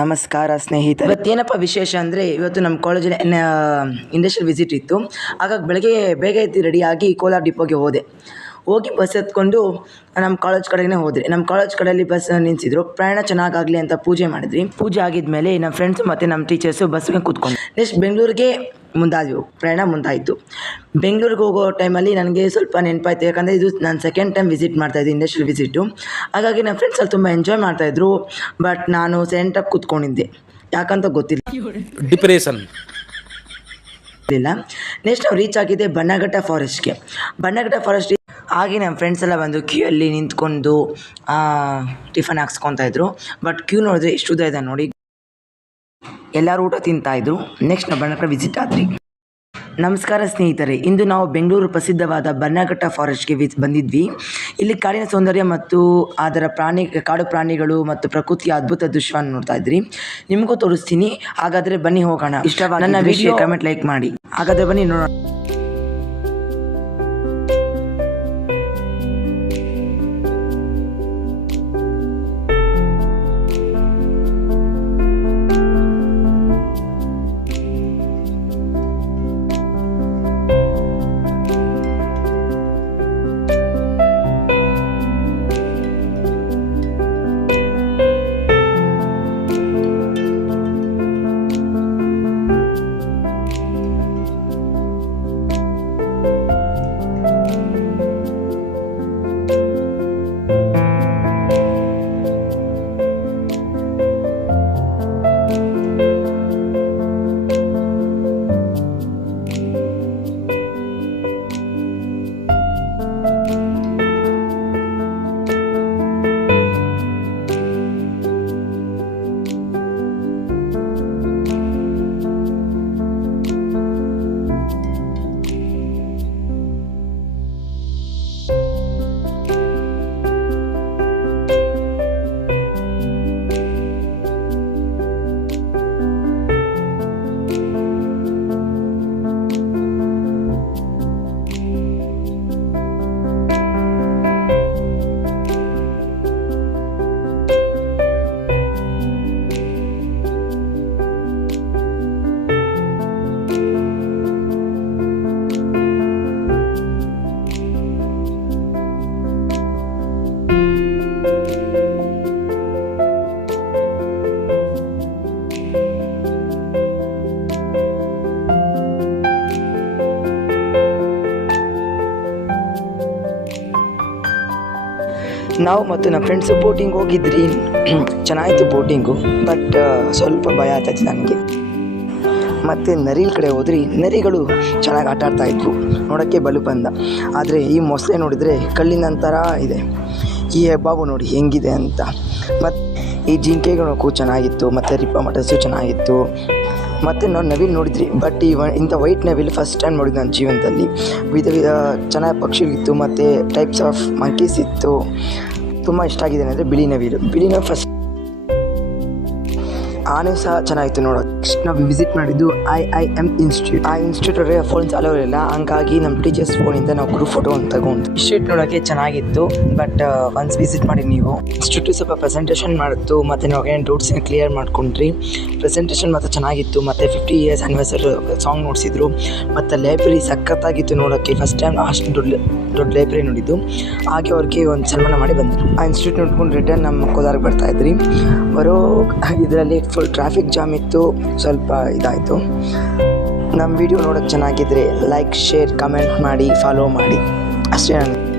ನಮಸ್ಕಾರ ಸ್ನೇಹಿತರೆ. ಇವತ್ತೇನಪ್ಪ ವಿಶೇಷ ಅಂದರೆ ಇವತ್ತು ನಮ್ಮ ಕಾಲೇಜಲ್ಲಿ ಇಂಡಸ್ಟ್ರಿಯಲ್ ವಿಸಿಟ್ ಇತ್ತು. ಹಾಗಾಗಿ ಬೆಳಗ್ಗೆ ಬೇಗ ಎದ್ದು ರೆಡಿಯಾಗಿ ಕೋಲಾರ ಡಿಪೋಗೆ ಹೋಗಿ ಬಸ್ ಎತ್ಕೊಂಡು ನಮ್ಮ ಕಾಲೇಜ್ ಕಡೆಗೆ ಹೋದ್ರಿ. ನಮ್ಮ ಕಾಲೇಜ್ ಕಡೆಯಲ್ಲಿ ಬಸ್ ನಿಲ್ಲಿಸಿದ್ರು. ಪ್ರಯಾಣ ಚೆನ್ನಾಗಾಗಲಿ ಅಂತ ಪೂಜೆ ಮಾಡಿದ್ವಿ. ಪೂಜೆ ಆಗಿದ್ಮೇಲೆ ನಮ್ಮ ಫ್ರೆಂಡ್ಸು ಮತ್ತು ನಮ್ಮ ಟೀಚರ್ಸು ಬಸ್ಗೆ ಕೂತ್ಕೊಂಡು ನೆಕ್ಸ್ಟ್ ಬೆಂಗಳೂರಿಗೆ ಮುಂದಾದೆವು. ಪ್ರಯಾಣ ಮುಂದಾಯಿತು. ಬೆಂಗಳೂರಿಗೆ ಹೋಗೋ ಟೈಮಲ್ಲಿ ನನಗೆ ಸ್ವಲ್ಪ ನೆನಪಾಯಿತು, ಯಾಕಂದರೆ ಇದು ನಾನು ಸೆಕೆಂಡ್ ಟೈಮ್ ವಿಸಿಟ್ ಮಾಡ್ತಾಯಿದ್ದೆ, ಇಂಡಸ್ಟ್ರಿಯಲ್ ವಿಸಿಟು. ಹಾಗಾಗಿ ನನ್ನ ಫ್ರೆಂಡ್ಸ್ ಅಲ್ಲಿ ತುಂಬ ಎಂಜಾಯ್ ಮಾಡ್ತಾಯಿದ್ರು. ಬಟ್ ನಾನು ಸೆಂಟಾಗಿ ಕೂತ್ಕೊಂಡಿದ್ದೆ, ಯಾಕಂತ ಗೊತ್ತಿಲ್ಲ, ಡಿಪ್ರೆಷನ್ ಇಲ್ಲ. ನೆಕ್ಸ್ಟ್ ನಾವು ರೀಚ್ ಆಗಿದ್ದೆ ಬನ್ನಘಟ್ಟ ಫಾರೆಸ್ಟ್ಗೆ. ಬನ್ನಘಟ್ಟ ಫಾರೆಸ್ಟ್ ಹಾಗೆ ನಮ್ಮ ಫ್ರೆಂಡ್ಸ್ ಎಲ್ಲ ಬಂದು ಕ್ಯೂಯಲ್ಲಿ ನಿಂತ್ಕೊಂಡು ಟಿಫನ್ ಹಾಕ್ಸ್ಕೊತಾಯಿದ್ರು. ಬಟ್ ಕ್ಯೂ ನೋಡಿದ್ರೆ ಎಷ್ಟು ಉದ್ದ ಇದೆ ನೋಡಿ. ಎಲ್ಲರೂ ಊಟ ತಿಂತಾಯಿದ್ರು. ನೆಕ್ಸ್ಟ್ ನಾವು ಬನ್ನಘಟ್ಟ ವಿಸಿಟ್ ಆದ್ರಿ. ನಮಸ್ಕಾರ ಸ್ನೇಹಿತರೆ, ಇಂದು ನಾವು ಬೆಂಗಳೂರು ಪ್ರಸಿದ್ಧವಾದ ಬನ್ನಘಟ್ಟ ಫಾರೆಸ್ಟ್ಗೆ ಬಂದಿದ್ವಿ. ಇಲ್ಲಿ ಕಾಡಿನ ಸೌಂದರ್ಯ ಮತ್ತು ಅದರ ಕಾಡು ಪ್ರಾಣಿಗಳು ಮತ್ತು ಪ್ರಕೃತಿಯ ಅದ್ಭುತ ದೃಶ್ಯವನ್ನು ನೋಡ್ತಾ ಇದ್ರಿ. ನಿಮಗೂ ತೋರಿಸ್ತೀನಿ. ಹಾಗಾದರೆ ಬನ್ನಿ ಹೋಗೋಣ. ಇಷ್ಟವಾದ ನನ್ನ ವಿಡಿಯೋ ಕಮೆಂಟ್ ಲೈಕ್ ಮಾಡಿ. ಹಾಗಾದರೆ ಬನ್ನಿ ನೋಡೋಣ. ನಾವು ಮತ್ತು ನಮ್ಮ ಫ್ರೆಂಡ್ಸು ಬೋಟಿಂಗ್ ಹೋಗಿದ್ರಿ. ಚೆನ್ನಾಗಿತ್ತು ಬೋಟಿಂಗು. ಬಟ್ ಸ್ವಲ್ಪ ಭಯ ಆಗ್ತಾಯಿತ್ತು ನನಗೆ. ಮತ್ತು ನರಿಗಳ ಕಡೆ ಹೋದ್ರಿ. ನರಿಗಳು ಚೆನ್ನಾಗಿ ಆಟ ಆಡ್ತಾಯಿದ್ವು, ನೋಡೋಕ್ಕೆ ಬಲು ಬಂದ. ಆದರೆ ಈ ಮೊಸಳೆ ನೋಡಿದರೆ ಕಲ್ಲಿನ ಥರ ಇದೆ. ಈ ಹೆಬ್ಬಾವು ನೋಡಿ ಹೆಂಗಿದೆ ಅಂತ. ಮತ್ತು ಈ ಜಿಂಕೆಗಳು ಚೆನ್ನಾಗಿತ್ತು. ಮತ್ತು ರಿಪ್ಪ ಮಟಸು ಚೆನ್ನಾಗಿತ್ತು. ಮತ್ತು ನಾವು ನವಿಲು ನೋಡಿದ್ರಿ. ಬಟ್ ಇಂಥ ವೈಟ್ ನವಿಲು ಫಸ್ಟ್ ಟೈಮ್ ನೋಡಿದ್ದು ನನ್ನ ಜೀವನದಲ್ಲಿ. ವಿಧ ಚೆನ್ನಾಗಿ ಪಕ್ಷಿಗಳಿತ್ತು ಮತ್ತು ಟೈಪ್ಸ್ ಆಫ್ ಮಂಕೀಸ್ ಇತ್ತು. ತುಂಬ ಇಷ್ಟ ಆಗಿದೆ ಅಂದರೆ ಬಿಳಿ ನವಿಲು ಫಸ್ಟ್. ಆನೆ ಸಹ ಚೆನ್ನಾಗಿತ್ತು ನೋಡೋದು. ನೆಕ್ಸ್ಟ್ ನಾವು ವಿಸಿಟ್ ಮಾಡಿದ್ದು IIM ಇನ್ಸ್ಟಿಟ್ಯೂಟ್. ಆ ಇನ್ಸ್ಟಿಟ್ಯೂಟಲ್ಲಿ ಫೋನ್ಸ್ ಅಲೋ ಇಲ್ಲ. ಹಂಗಾಗಿ ನಮ್ಮ ಟೀಚರ್ಸ್ ಫೋನಿಂದ ನಾವು ಗ್ರೂಪ್ ಫೋಟೋ ಅಂತ ತಗೊಂಡು. ಇನ್ಸ್ಟಿಟ್ಯೂಟ್ ನೋಡೋಕ್ಕೆ ಚೆನ್ನಾಗಿತ್ತು. ಬಟ್ ಒನ್ಸ್ ವಿಸಿಟ್ ಮಾಡಿ ನೀವು. ಇನ್ಸ್ಟಿಟ್ಯೂಟ್ ಸ್ವಲ್ಪ ಪ್ರೆಸೆಂಟೇಷನ್ ಮಾಡಿತ್ತು. ಮತ್ತು ನಾವು ಏನು ಡೌಟ್ಸ್ನ ಕ್ಲಿಯರ್ ಮಾಡ್ಕೊಂಡ್ರಿ. ಪ್ರೆಸೆಂಟೇಷನ್ ಮತ್ತು ಚೆನ್ನಾಗಿತ್ತು. ಮತ್ತು 50 years ಆ್ಯನಿವರ್ಸರಿ ಸಾಂಗ್ ನೋಡಿಸಿದ್ರು. ಮತ್ತು ಲೈಬ್ರರಿ ಸಖತ್ತಾಗಿತ್ತು ನೋಡೋಕ್ಕೆ. ಫಸ್ಟ್ ಟೈಮ್ ಅಷ್ಟು ದೊಡ್ಡ ಲೈಬ್ರರಿ ನೋಡಿದ್ದು. ಹಾಗೆ ಅವ್ರಿಗೆ ಒಂದು ಸನ್ಮಾನ ಮಾಡಿ ಬಂದರು. ಆ ಇನ್ಸ್ಟಿಟ್ಯೂಟ್ ನೋಡ್ಕೊಂಡು ರಿಟರ್ನ್ ನಮ್ಮ ಕೋಲಾರಕ್ಕೆ ಬರ್ತಾಯಿದ್ರಿ. ಬರೋ ಇದರಲ್ಲಿ ಫುಲ್ ಟ್ರಾಫಿಕ್ ಜಾಮ್ ಇತ್ತು. ಸ್ವಲ್ಪ ಇದಾಯಿತು. ನಮ್ಮ ವಿಡಿಯೋ ನೋಡೋಕ್ಕೆ ಚೆನ್ನಾಗಿದ್ದರೆ ಲೈಕ್, ಶೇರ್, ಕಮೆಂಟ್ ಮಾಡಿ, ಫಾಲೋ ಮಾಡಿ. ಅಷ್ಟೇ.